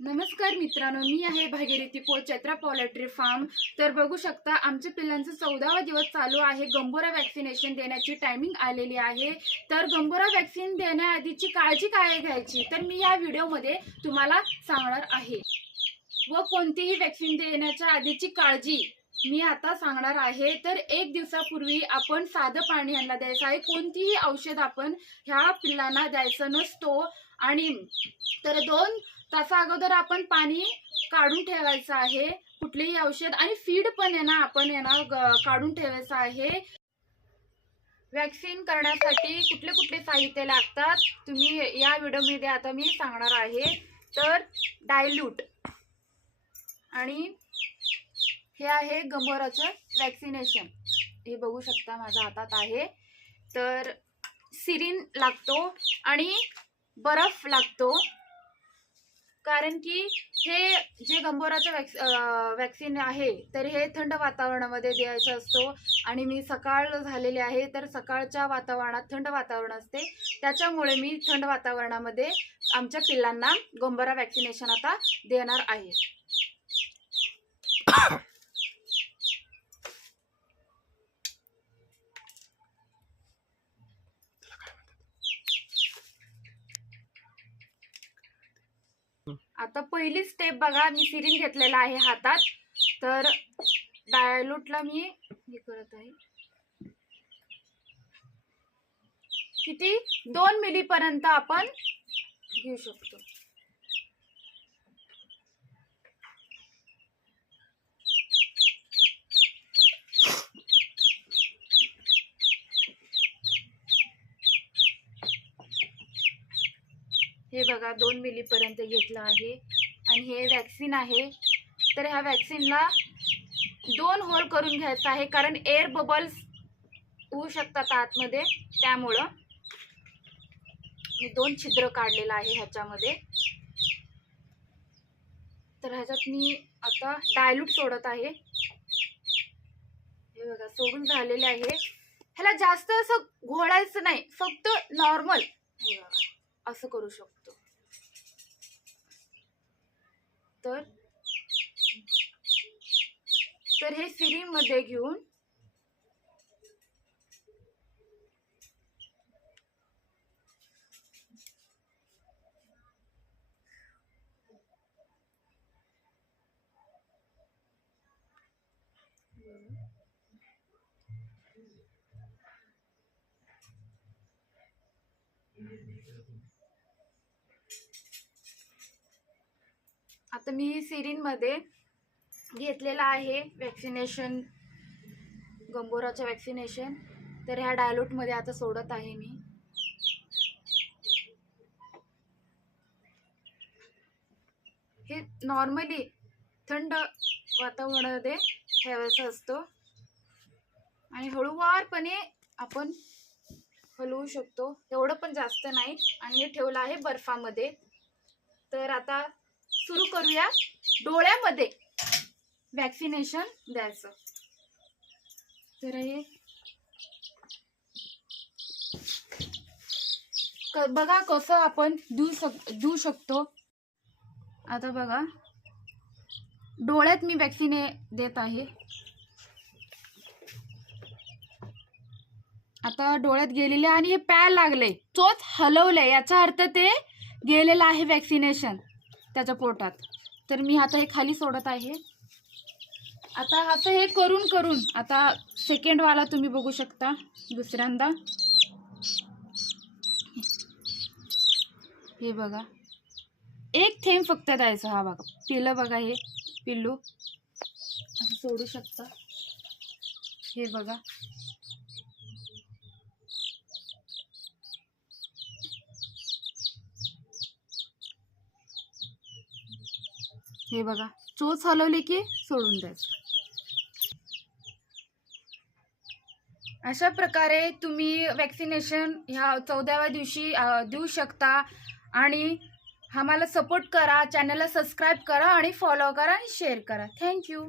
नमस्कार मित्रांनो मी आहे भागीरथी पोळ चैत्रा पॉलेट्री फार्म. तर बघू शकता आमच्या पिल्लांचा चौदावा दिवस चालू आहे. गंभोरा वॅक्सिनेशन देण्याची टायमिंग आलेली आहे. तर गंभोरा वॅक्सिन देण्याआधीची काळजी काय घ्यायची? तर मी या व्हिडिओमध्ये तुम्हाला सांगणार आहे. व कोणतीही वॅक्सिन देण्याच्या आधीची काळजी मी आता सांगणार आहे. तर एक दिवसापूर्वी आपण साधं पाणी यांना द्यायचं आहे. कोणतीही औषध आपण ह्या पिल्लांना द्यायचं नसतो. आणि तर दोन तासा अगोदर आपण पाणी काढून ठेवायचं आहे. कुठलेही औषध आणि फीड पण आहे ना आपण आहे ना काढून ठेवायचं आहे. वॅक्सिन करण्यासाठी कुठले कुठले साहित्य लागतात तुम्ही या व्हिडिओमध्ये आता मी सांगणार आहे. तर डायल्यूट आणि हे आहे गंभोराचं वॅक्सिनेशन हे बघू शकता माझ्या हातात आहे. तर सिरिन लागतो आणि बर्फ लागतो. कारण की हे जे गंभोराचं वॅक्स वॅक्सिन आहे तर हे थंड वातावरणामध्ये द्यायचं असतो. आणि मी सकाळ झालेले आहे तर सकाळच्या वातावरणात थंड वातावरण असते. त्याच्यामुळे मी थंड वातावरणामध्ये आमच्या पिल्लांना गंभोरा वॅक्सिनेशन आता देणार आहे. आता पहिली स्टेप बघा मी सिरिंज घेतलेला आहे हातात. तर डायलूटला मी हे करत आहे. किती? दोन मिली पर्यंत आपण घेऊ शकतो. हे बघा दोन मिलीपर्यंत घेतलं आहे. आणि हे वॅक्सिन आहे. तर ह्या वॅक्सिनला दोन होल करून घ्यायचं आहे कारण एअर बबल्स होऊ शकतात आतमध्ये. त्यामुळं मी दोन छिद्र काढलेलं आहे ह्याच्यामध्ये. तर ह्याच्यात मी आता डायल्यूट सोडत आहे. हे बघा सोडून झालेले आहे. ह्याला जास्त असं घोळायचं नाही फक्त नॉर्मल हे बघा. असं करू शकतो. तर तर हे सिरिंगमध्ये घेऊन आता मी सिरीनमध्ये घेतलेलं आहे वॅक्सिनेशन गंभोराचं वॅक्सिनेशन तर ह्या डायलूटमध्ये आता सोडत आहे मी. हे नॉर्मली थंड वातावरणामध्ये ठेवायचं असतं. आणि हळूवारपणे आपण हलवू शकतो. एवढं पण जास्त नाही. आणि हे ठेवलं आहे बर्फामध्ये. तर आता सुरू करूया. डोळ्यामध्ये वॅक्सिनेशन द्यायचं. तर हे क- बघा कसं आपण देऊ शक देऊ शकतो. आता बघा. डोळ्यात मी वॅक्सिने देत आहे. आता डोळ्यात गेलेले आणि हे पॅ लागले. चोच हलवले याचा अर्थ ते गेलेलं आहे वॅक्सिनेशन त्याच्या पोटात. तर मी आता हे खाली सोडत आहे. आता असं हे करून करून आता सेकंडवाला तुम्ही बघू शकता दुसऱ्यांदा. हे बघा. एक थेंब फक्त द्यायचा हा बघा. पिलं बघा हे पिल्लू. असं सोडू शकता. हे बघा. हे बघा चोच हलवली की सोडून द्यायचं. अशा प्रकारे तुम्ही वॅक्सिनेशन ह्या चौदाव्या दिवशी देऊ शकता आणि आम्हाला सपोर्ट करा चॅनलला सबस्क्राईब करा आणि फॉलो करा आणि शेअर करा. थँक्यू